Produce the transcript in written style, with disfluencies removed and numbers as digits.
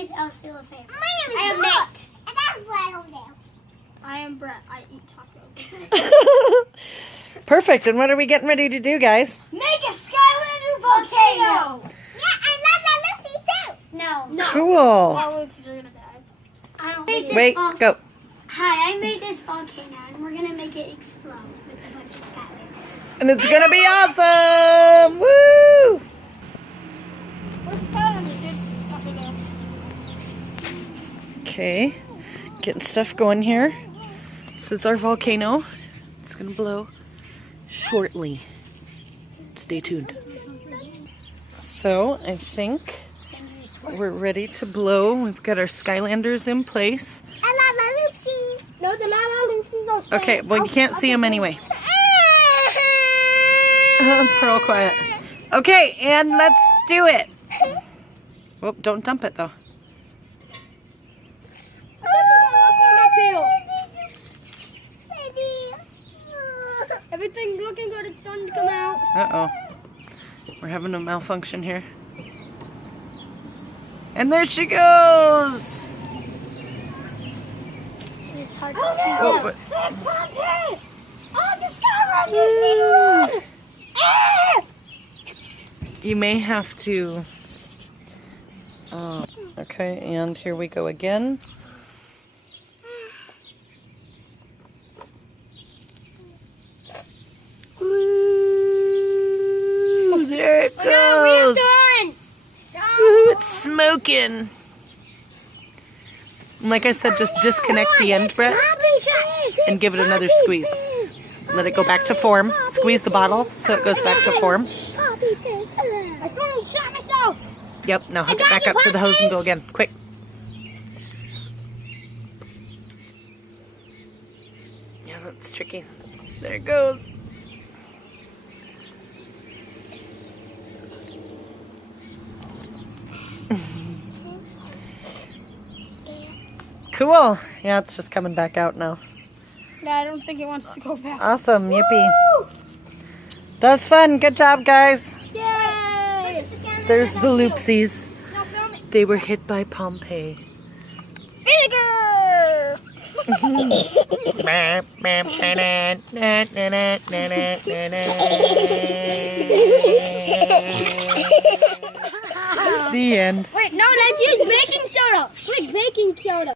is Elsie LaFave. I am Nate. And that's Bret over there. I am Bret. I eat tacos. Perfect. And what are we getting ready to do, guys? Make a Skylander volcano. Yeah, and Lalaloopsies too. No. Cool. Lalaloopsies are gonna die. I don't think Wait, go. Hi, I made this volcano, and we're gonna make it explode with a bunch of Skylanders. And it's going to be awesome. Woo! Where's Skylander, dude? Over there. Okay. Getting stuff going here. This is our volcano. It's going to blow shortly. Stay tuned. So, I think we're ready to blow. We've got our Skylanders in place. And Lalaloopsies. No, the Lalaloopsies don't stay. Okay, well, you can't see them anyway. Pearl, quiet. Okay, and let's do it. Oh, don't dump it, though. Everything's looking good. It's starting to come out. Uh-oh. We're having a malfunction here. And there she goes! It's hard Oh, to no. Oh, but- Oh, the Skylanders need to run. Ah! You may have to... okay, and here we go again. Woo, there it goes! No, we have to run. Woo, it's smoking! And like I said, just disconnect the end, Bret, and give it another squeeze. Let it go back to form. Squeeze the bottle so it goes back to form. I shot myself. Yep, now hook it back up to the hose and go again. Quick. Yeah, that's tricky. There it goes. Cool. Yeah, it's just coming back out now. Yeah, I don't think it wants to go back. Awesome. Yippee. That was fun. Good job, guys. Yay! There's the Loopsies. Now film it. They were hit by Pompeii. Vinegar! The end. Wait, no, let's use baking soda. Quick, baking soda.